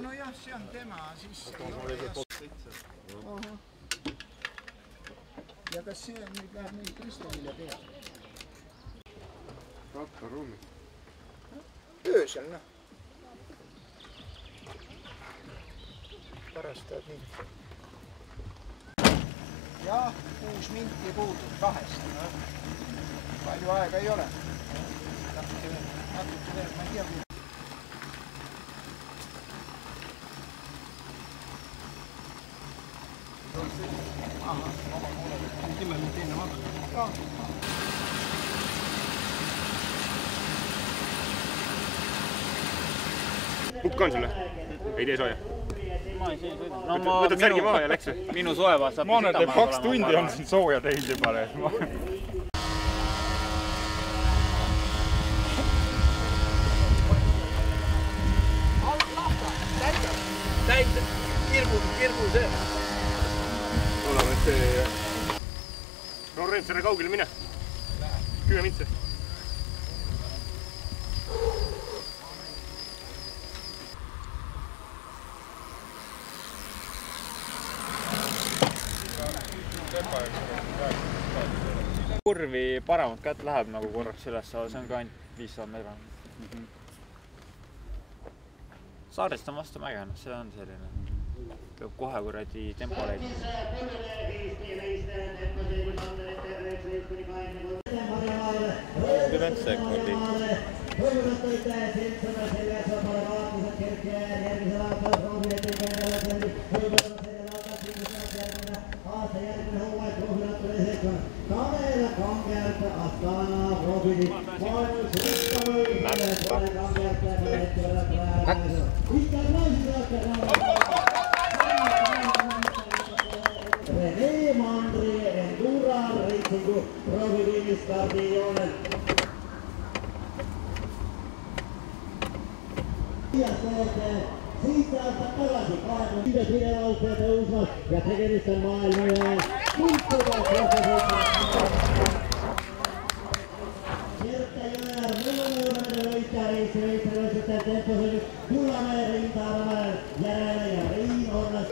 nojah, see on tema, siis ja kas see nüüd läheb meil Kristjanile peale? Rattaruumi. Öösel, noh. Pärast tahad nii. Jah, 6 minti puudub 2. Palju aega ei ole. Natuke veel, ma ei tea küll. Kukk on sulle? Ei tee sooja? Ma ei sõida. Võtad särgi maha ja läks või? Minu soeva saab ma teeb 2 tundi on siin sooja teinud juba. Täinud kirgu see. Oleme, et see... No Rensere kaugele mine. 10 mintse. Kurvi paremat kätt läheb nagu korraks üles, see on ka ainult 500 meetrit. Saarest on vastu mäge, see on selline. Peab kohe kuradi tempo leidma. 20 sekundi. René Mandri Endura Racingu proovitiimistardijoonel. Siit aastat tagasi 25 videoautoja tõusmas ja tegemist on maailma ühe kultuga Kerte Jõer, mõnumõõrade võitja Eesti võistluste temposõidus Kullamäe Rindamäe järele ja Riin Ornas.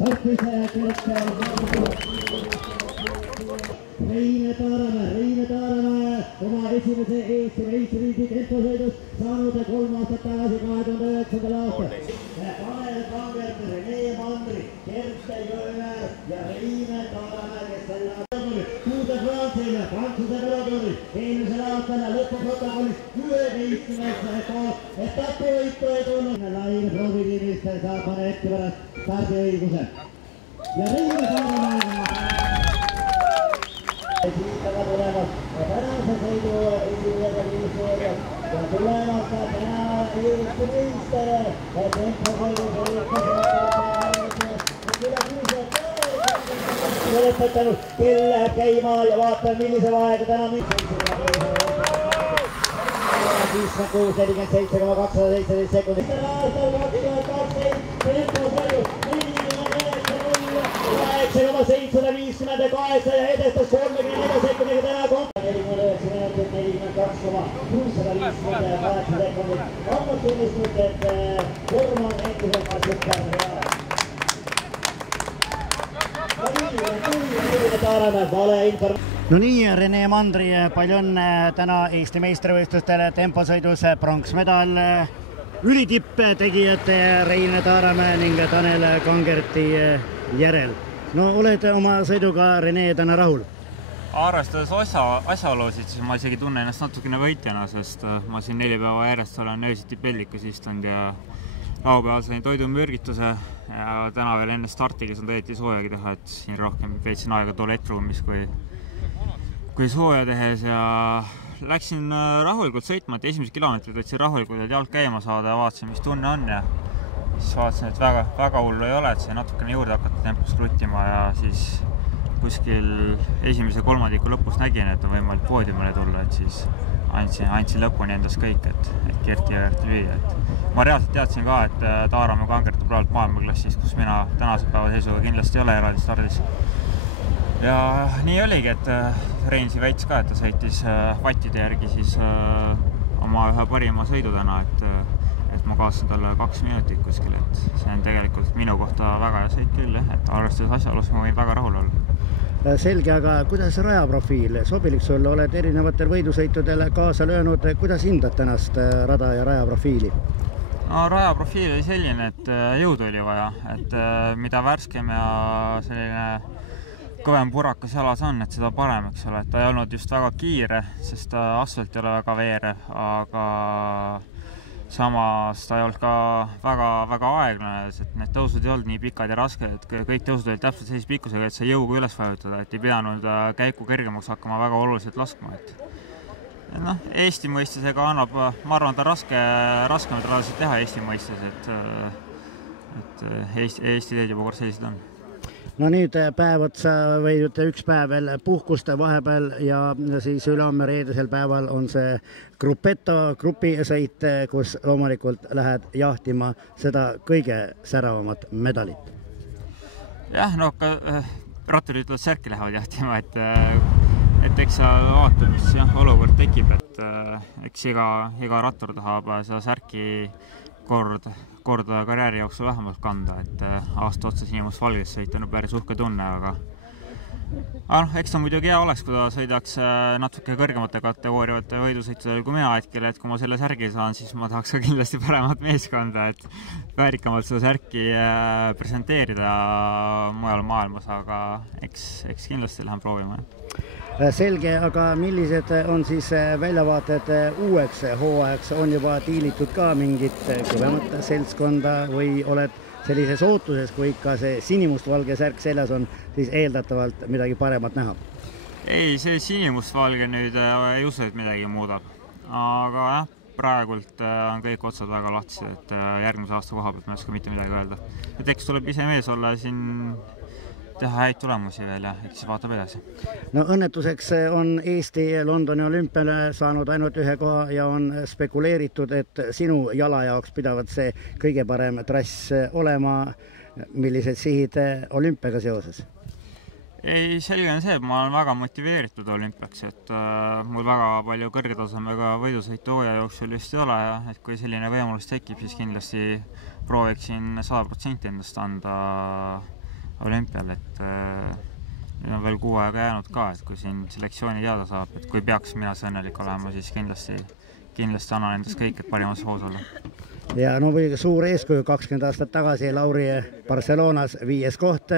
Sartise ja Kerte Reine Taaramäe oma esimese Eesti võistluste temposõidus saanud 3 aastat tagasi 2009. aastal. Tanel Kangert, René Mandri, Kerste Jõer ja Reine Taaramäe, kes selle Tour de France'ile Prantsuse peakooli eelmisel aastal lõpuprotokollis 11 koos etapivõitu ei tulnud. Laine proovitiimist saab mõne hetke pärast stardiõiguse. Ja Reine Taaramäe siit aga tulemas tänase sõidu individuaalviisjad ja tulemas ka täna Eesti meister lõpetanud, kell läheb käima ja vaatame millise vaega täna 5.6.47,217 sekundit. Aastal 2020 ja edestas 34 sekundiga täna 49 minutit 42,658 sekundit. On tunnistanud, et vorm on endiselt ka super hea. No nii, René Mandri, palju õnne täna Eesti meistrivõistlustel temposõidus pronksmedal ülitipp tegijate Reine Taaramäe ning Tanel Kangerti järel. No oled oma sõiduga, René, täna rahul? Arvestades asjaolusid, siis ma isegi tunnen ennast natukene võitjana, sest ma siin 4 päeva järjest olen öösiti pellikus istunud ja laupäeval sain toidumürgituse ja täna veel enne startiga saan täieti soojagi teha, et siin rohkem veetsin aega tualettruumis kui sooja tehes ja läksin rahulikult sõitma, et esimesed kilomeetrid võtsin rahulikult, et jalg käima saada ja vaatasin, mis tunne on ja siis vaatasin, et väga hullu ei ole, et sai natukene juurde hakata tempos kruttima ja siis kuskil esimese kolmandiku lõpus nägin, et on võimalik poodiumile tulla, et siis andsin lõpuni endast kõik, et Kerti ja Kerti lüüa. Ma reaalselt teadsin ka, et Taaramäe Kangert on praegu maailmaklassis, kus mina tänase päeva seisuga kindlasti ei ole eraldi stardis. ja nii oligi, et Reinsi väitis ka, et ta sõitis vattide järgi siis oma ühe parima sõidu täna, et ma kaotasin talle 2 minutit kuskil, et see on tegelikult minu kohta väga hea sõit küll, et arvestades asjaolus ma võin väga rahul olla. Selge, aga kuidas rajaprofiil sobilik sulle, oled erinevatel võidusõitudel kaasa löönud, kuidas hindad tänast rada ja rajaprofiili? No rajaprofiil oli selline, et jõudu oli vaja, et mida värskem ja selline kõvem purakas jalas on, et seda parem, eks ole, et ta ei olnud just väga kiire, sest asfalt ei ole väga veerev, aga samas ta ei olnud ka väga aeglane, et need tõusud ei olnud nii pikad ja rasked, et kõik tõusud olid täpselt sellise pikkusega, et see jõuga üles vajutada, et ei pidanud käiku kergemaks hakkama väga oluliselt laskma. No, Eesti mõistisega annab, ma arvan, ta raskemad radasid teha Eesti mõistes, et Eesti teed juba kord sellised on. No nüüd päev otsa või üks päev veel puhkust vahepeal ja siis ülehomme reedesel päeval on see grupisõit, kus loomulikult lähed jahtima seda kõige säravamat medalit. Jah, no ratturid ütlevad, särki lähevad jahtima, et eks sa vaatad, mis olukord tekib, et eks iga rattur tahab seda särki korda karjääri jooksul vähemalt kanda, et aasta otsa sinimustvalges sõita on päris uhke tunne, aga eks ta muidugi hea oleks, kui ta sõidaks natuke kõrgemate kategooriate võidusõitudel kui mina hetkel, et kui ma selle särgi saan, siis ma tahaks ka kindlasti paremat meeskonda, et väärikamalt seda särki presenteerida mujal maailmas, aga eks kindlasti lähen proovima. Selge, aga millised on siis väljavaated uueks hooajaks? On juba diilitud ka mingit kõvemat seltskonda või oled sellises ootuses, kui ikka see sinimustvalge särk seljas on, siis eeldatavalt midagi paremat näha? Ei, see sinimustvalge nüüd ei usu, et midagi muudab. Aga praegult on kõik otsad väga lahtised, et järgmise aasta koha pealt ma ei oska mitte midagi öelda. Et eks tuleb ise mees olla siin teha häid tulemusi veel ja eks siis vaatab edasi. No õnnetuseks on Eesti Londoni olümpiale saanud ainult ühe koha ja on spekuleeritud, et sinu jala jaoks pidavat see kõige parem trass olema. Millised sihid olümpiaga seoses? Ei, selge on see, et ma olen väga motiveeritud olümpiaks, et mul väga palju kõrgetasemega võidusõitu hooaja jooksul just ei ole ja et kui selline võimalus tekib, siis kindlasti prooviksin 100% endast anda olümpial, et nüüd on veel 6 aega jäänud ka, et kui siin selektsiooni teada saab, et kui peaks mina see õnnelik olema, siis kindlasti annan endast kõik, et parimas hoos olla. Ja no või suur eeskuju 20 aastat tagasi Lauri Barcelonas 5. koht,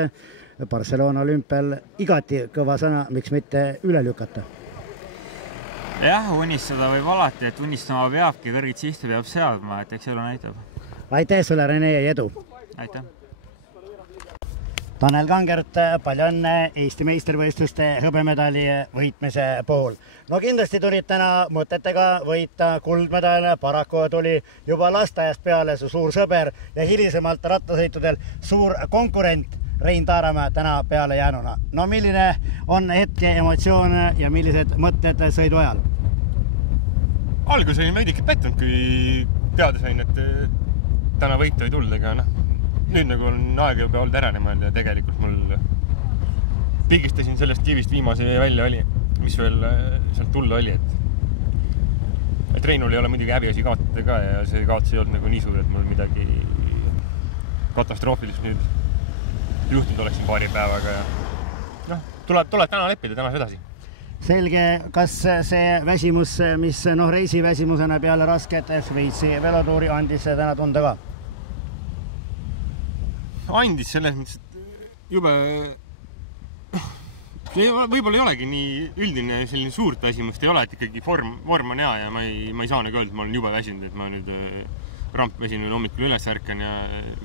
Barcelona olümpial igati kõva sõna, miks mitte üle lükata? Jah, unistada võib alati, et unistama peabki, kõrgid sihte peab seadma, et eks elu näitab. Aitäh sulle, Rene, ja edu! Aitäh! Tanel Kangert, palju õnne Eesti meistrivõistluste hõbemedali võitmise puhul. No kindlasti tulid täna mõtetega võita kuldmedal, paraku tuli juba lasteaiast peale su suur sõber ja hilisemalt rattasõitudel suur konkurent Rein Taaramäe täna peale jäänuna. No milline on hetke emotsioon ja millised mõtted sõidu ajal? Algus olin veidike pettunud, kui teada sain, et täna võitu ei tulnud, ega nüüd nagu on aega juba olnud ära niimoodi ja tegelikult mul pigistasin sellest kivist viimase välja oli, mis veel sealt tulla oli, et Reinul ei ole muidugi häbiasi kaotada ka ja see kaotus ei olnud nagu nii suur, et mul midagi katastroofilist nüüd juhtunud oleks siin paari päevaga ja tuleb täna leppida, täna edasi. Selge, kas see väsimus, mis reisi väsimusena peale rasket Šveitsi velotuuri andis täna tunda ka? Andis selles mõttes, et jube võib-olla ei olegi nii üldine selline suurt väsimust ei ole, et ikkagi vorm on hea ja ma ei saa nagu öelda, et ma olen jube väsinud, et ma nüüd rampväsin hommikul üles ärkan ja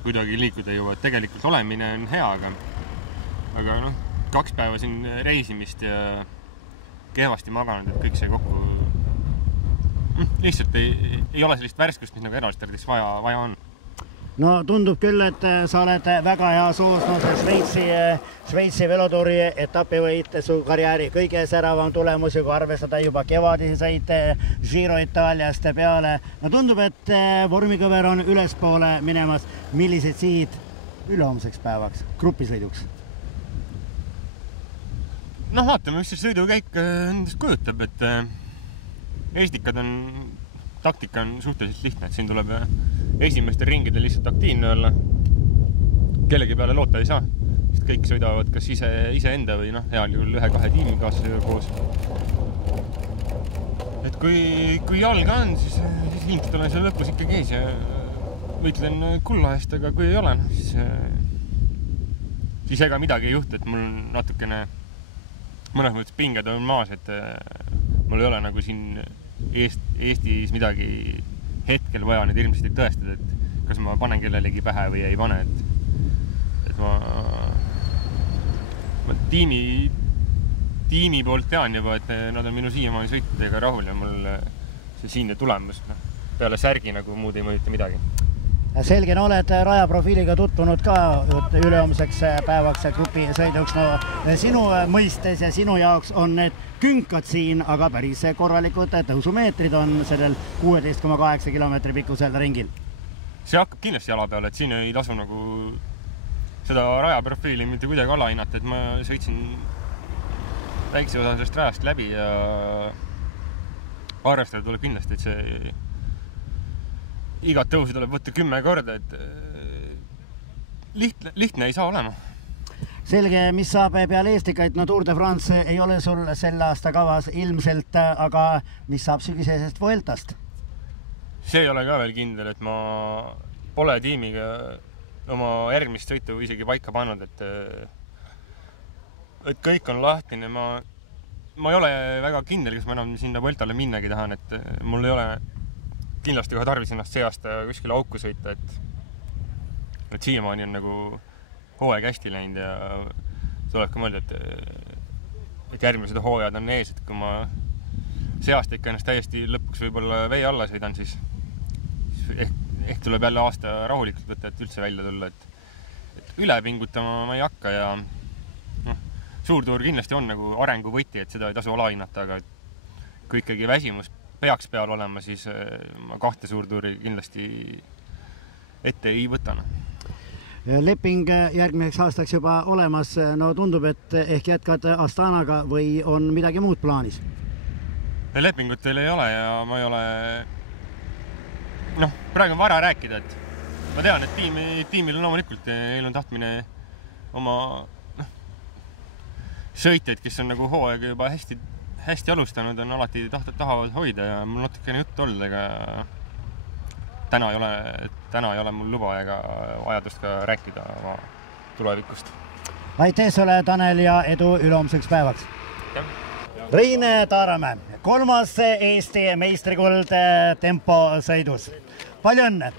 kuidagi liikuda ei jõua, et tegelikult olemine on hea, aga 2 päeva siin reisimist ja kehvasti maganud, et kõik see kokku lihtsalt ei ole sellist värskust, mis nagu eralistardis vaja on. No tundub küll, et sa oled väga hea soosnud Šveitsi velotuuri etapivõit, su karjääri kõige säravam tulemusi, kui arvestada juba kevadisi sõite Giro Itaaliast peale. No tundub, et vormikõver on ülespoole minemas. Millised sihid ülehomseks päevaks, grupisõiduks? vaatame, mis see sõidukäik endast kujutab, et taktika on suhteliselt lihtne, et siin tuleb esimestel ringidel lihtsalt aktiivne olla. Kellegi peale loota ei saa, sest kõik sõidavad kas iseenda või heal juhul 1-2 tiimikaaslasega koos. Et kui jalga on, siis ilmselt olen seal lõpus ikkagi ees ja võitlen kulla eest, aga kui ei ole, siis ega midagi ei juhtu, et mul natukene mõnes mõttes pinged on maas, et mul ei ole nagu siin Eestis midagi hetkel vaja nüüd ilmselt tõestada, et kas ma panen kellelegi pähe või ei pane, et ma tiimi poolt tean juba, et nad on minu siiamaani sõitudega rahul ja mul see siinne tulemus peale särgi nagu muud ei mõjuta midagi. Selge, no oled rajaprofiiliga tutvunud ka ülehomseks päevaks grupi sõiduks. No sinu mõistes ja sinu jaoks on need künkad siin, aga päris korralikud tõusumeetrid on sellel 16,8 kilomeetri pikkusel ringil. See hakkab kindlasti jala peale, et siin ei tasu nagu seda rajaprofiili mitte kuidagi alahinnata, et ma sõitsin väikse osa sellest rajast läbi ja arvestada tuleb kindlasti, et see igat tõusu tuleb võtta 10 korda, et lihtne ei saa olema. Selge, mis saab peale Eestikaid? No Tour de France ei ole sul sel aasta kavas ilmselt, aga mis saab sügisesest Vueltast? See ei ole ka veel kindel, et ma pole tiimiga oma järgmist sõitu isegi paika pannud, et kõik on lahtine. Ma ei ole väga kindel, kas ma enam sinna Vueltale minnagi tahan, et mul ei ole kindlasti kohe tarvis ennast see aasta kuskile auku sõita, et siiamaani on nagu hooaeg hästi läinud ja tuleb ka mõelda, et järgmised hooajad on ees, et kui ma see aasta ikka ennast täiesti lõpuks võib-olla vee alla sõidan, siis ehk tuleb jälle aasta rahulikult võtta, et üldse välja tulla, et üle pingutama ma ei hakka ja suurtuur kindlasti on nagu arengu võti, et seda ei tasu alahinnata, aga kui ikkagi väsimus peaks peal olema, siis ma 2 suurtuuri kindlasti ette ei võtana. Leping järgmiseks aastaks juba olemas. No tundub, et ehk jätkad Astanaga või on midagi muud plaanis? Lepingut teil ei ole ja ma ei ole... praegu on vara rääkida, et ma tean, et tiimil on loomulikult neil on tahtmine oma sõitjaid, kes on nagu hooaega juba hästi alustanud, on alati tahavad hoida ja mul natukene juttu olnud, aga täna ei ole mul luba ega vajadust ka rääkida oma tulevikust. Aitäh sulle, Tanel, ja edu ülehomseks päevaks! Rein Taaramäe, 3. Eesti meistrikuld temposõidus. Palju õnne!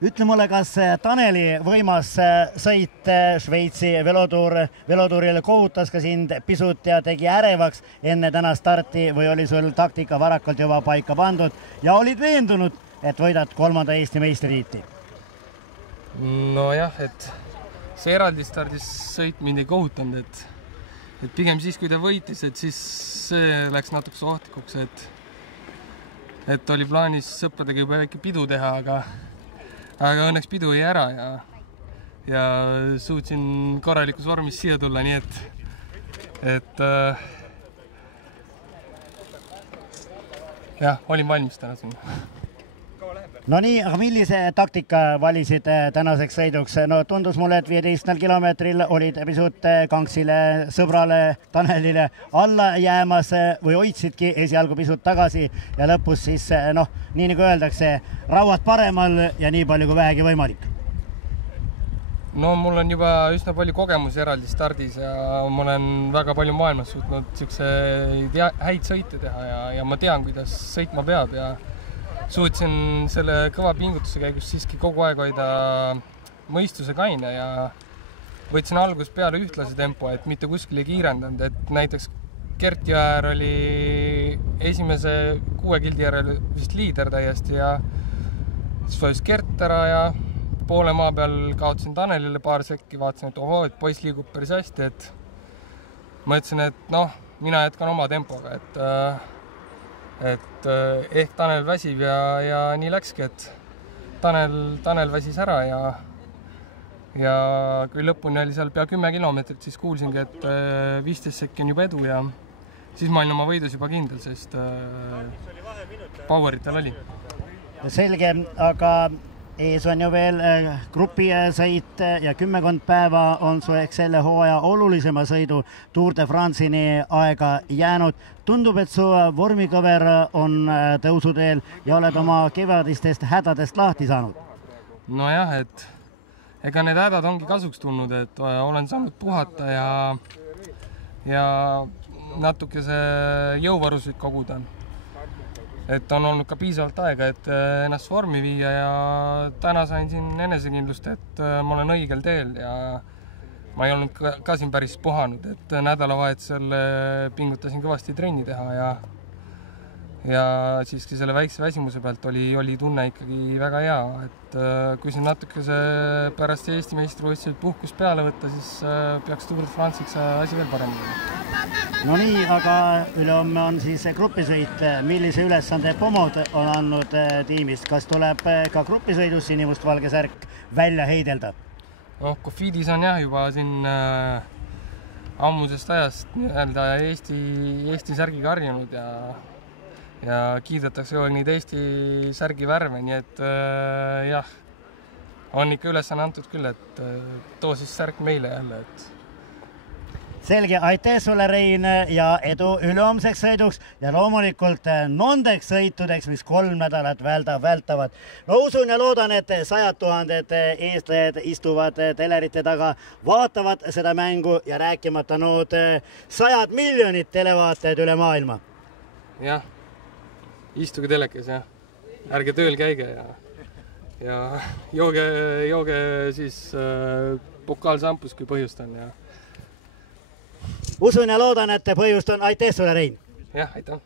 Ütle mulle, kas Taneli võimas sõit Šveitsi velotuuril kohutas ka sind pisut ja tegi ärevaks enne täna starti või oli sul taktika varakult juba paika pandud ja olid veendunud, et võidad 3. Eesti meistritiitli? Nojah, et see eraldi stardis sõit mind ei kohutanud, et pigem siis, kui ta võitis, et siis see läks natukese ohtlikuks, et oli plaanis sõpradega juba väike pidu teha, aga õnneks pidu jäi ära ja suutsin korralikus vormis siia tulla, nii et jah, olin valmis täna siin. No nii, aga millise taktika valisid tänaseks sõiduks? No tundus mulle, et 15 kilomeetril olid pisut Kanksile, sõbrale Tanelile alla jäämas või hoidsidki esialgu pisut tagasi ja lõpus siis, nii nagu öeldakse, rauad paremal ja nii palju kui vähegi võimalik. No mul on juba üsna palju kogemusi eraldi stardis ja ma olen väga palju maailmas suutnud selliseid häid sõite teha ja ma tean, kuidas sõitma peab ja suutsin selle kõva pingutuse käigus siiski kogu aeg hoida mõistuse kaine ja võtsin algusest peale ühtlase tempo, et mitte kuskil ei kiirendanud, et näiteks Gert Jõeäär oli esimese 6 kildi järel vist liider täiesti ja siis vajus Gert ära ja poole maa peal kaotasin Tanelile paar sekki, vaatasin, et ohoo, et poiss liigub päris hästi, et mõtlesin, et mina jätkan oma tempoga, et ehk Tanel väsib ja nii läkski, et Tanel väsis ära ja kui lõpuni oli seal pea 10 kilomeetrit, siis kuulsingi, et 15 sekki on juba edu ja siis ma olin oma võidus juba kindel, sest powerit tal oli. Selge, aga ees on ju veel grupisõit ja 10 päeva on su eks selle hooaja olulisema sõidu Tour de France'ini aega jäänud. Tundub, et su vormikõver on tõusuteel ja oled oma kevadistest hädadest lahti saanud? Nojah, et ega need hädad ongi kasuks tulnud, et olen saanud puhata ja natuke see jõuvarusid koguda. Et on olnud ka piisavalt aega, et ennast vormi viia ja täna sain siin enesekindlust, et ma olen õigel teel ja ma ei olnud ka siin päris puhanud, et nädalavahetusel pingutasin kõvasti trenni teha ja siiski selle väikse väsimuse pealt oli tunne ikkagi väga hea, et kui siin natuke see pärast Eesti meistrivõistlused puhkust peale võtta, siis peaks Tour de France'iks asi veel parem olema. No nii, aga ülehomme on siis grupisõit. Millise ülesande Pomod on andnud tiimist? Kas tuleb ka grupisõidus sinimustvalge särk välja heidelda? Cofidis on jah juba siin ammusest ajast nii-öelda Eesti särgiga harjunud ja kiidetakse ka neid Eesti särgi värve, nii et jah, on ikka ülesanne antud küll, et too siis särk meile jälle, et Selge, aitäh sulle, Rein, ja edu ülehomseks sõiduks ja loomulikult nondeks sõitudeks, mis 3 nädalat vältavad. Ma usun ja loodan, et 100 000 eestlased istuvad telerite taga, vaatavad seda mängu ja rääkimata nood 100 miljonit televaatajad üle maailma. Jah, istuge telekas, jah. Ärge tööl käige ja jooge siis pokaalsampus, kui põhjust on ja usun ja loodan, et põhjust on. Aitäh sulle, Rein! Jah, aitäh!